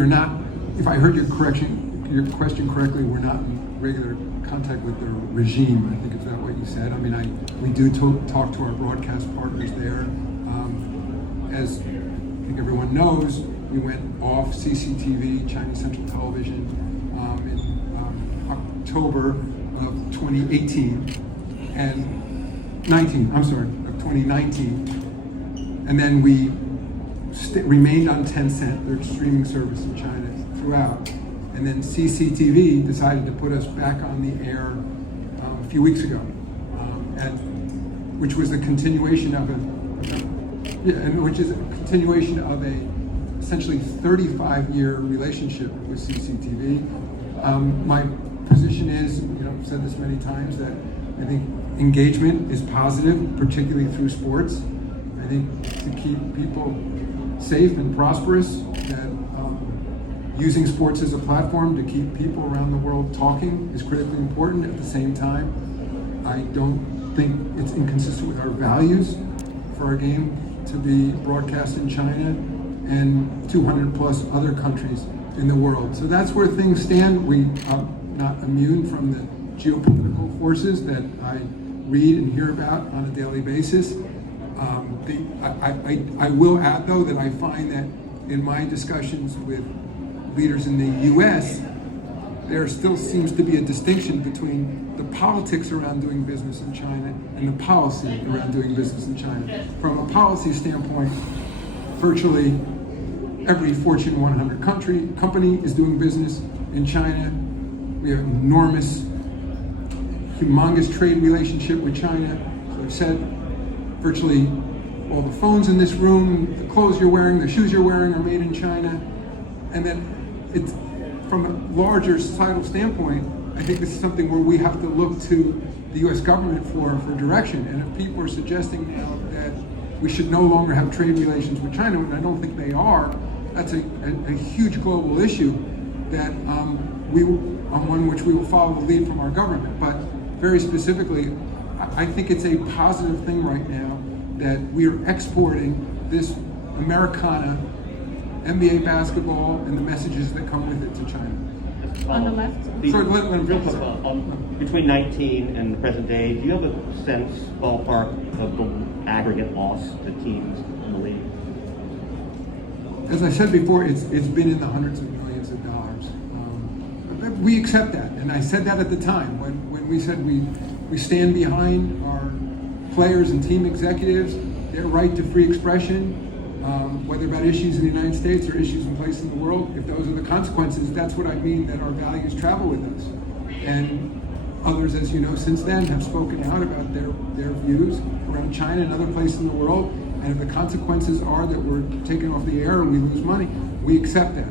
are not, if I heard your question correctly, we're not in regular contact with the regime. I think is that what you said. I mean, we do talk to our broadcast partners there. As I think everyone knows, we went off CCTV, Chinese Central Television, in October of 2018 and 19. I'm sorry, of 2019, and then we remained on Tencent, their streaming service in China, throughout. And then CCTV decided to put us back on the air a few weeks ago, and which was a continuation of a essentially 35-year relationship with CCTV. My position is, I've said this many times, that I think engagement is positive, particularly through sports. I think to keep people safe and prosperous, that using sports as a platform to keep people around the world talking is critically important. At the same time, I don't think it's inconsistent with our values for our game to be broadcast in China and 200 plus other countries in the world. So that's where things stand. We are not immune from the geopolitical forces that I read and hear about on a daily basis. I will add, though, that I find that in my discussions with leaders in the U.S., there still seems to be a distinction between the politics around doing business in China and the policy around doing business in China. From a policy standpoint, virtually every Fortune 100 company is doing business in China. We have an enormous, humongous trade relationship with China. So I've said virtually all the phones in this room, the clothes you're wearing, the shoes you're wearing are made in China. And then it's, from a larger societal standpoint, I think this is something where we have to look to the U.S. government for direction. And if people are suggesting now that we should no longer have trade relations with China, and I don't think they are, that's a huge global issue that on one which we will follow the lead from our government. But very specifically, I think it's a positive thing right now that we are exporting this Americana, NBA basketball, and the messages that come with it to China. On the left? Between 19 and the present day, do you have a sense, ballpark, of the aggregate loss to teams in the league? As I said before, it's been in the hundreds of millions of dollars. We accept that, and I said that at the time when we said we stand behind our players and team executives, their right to free expression, whether about issues in the United States or issues in place in the world. If those are the consequences, that's what I mean, that our values travel with us. And others, as you know, since then have spoken out about their views around China and other places in the world. And if the consequences are that we're taken off the air and we lose money, we accept that.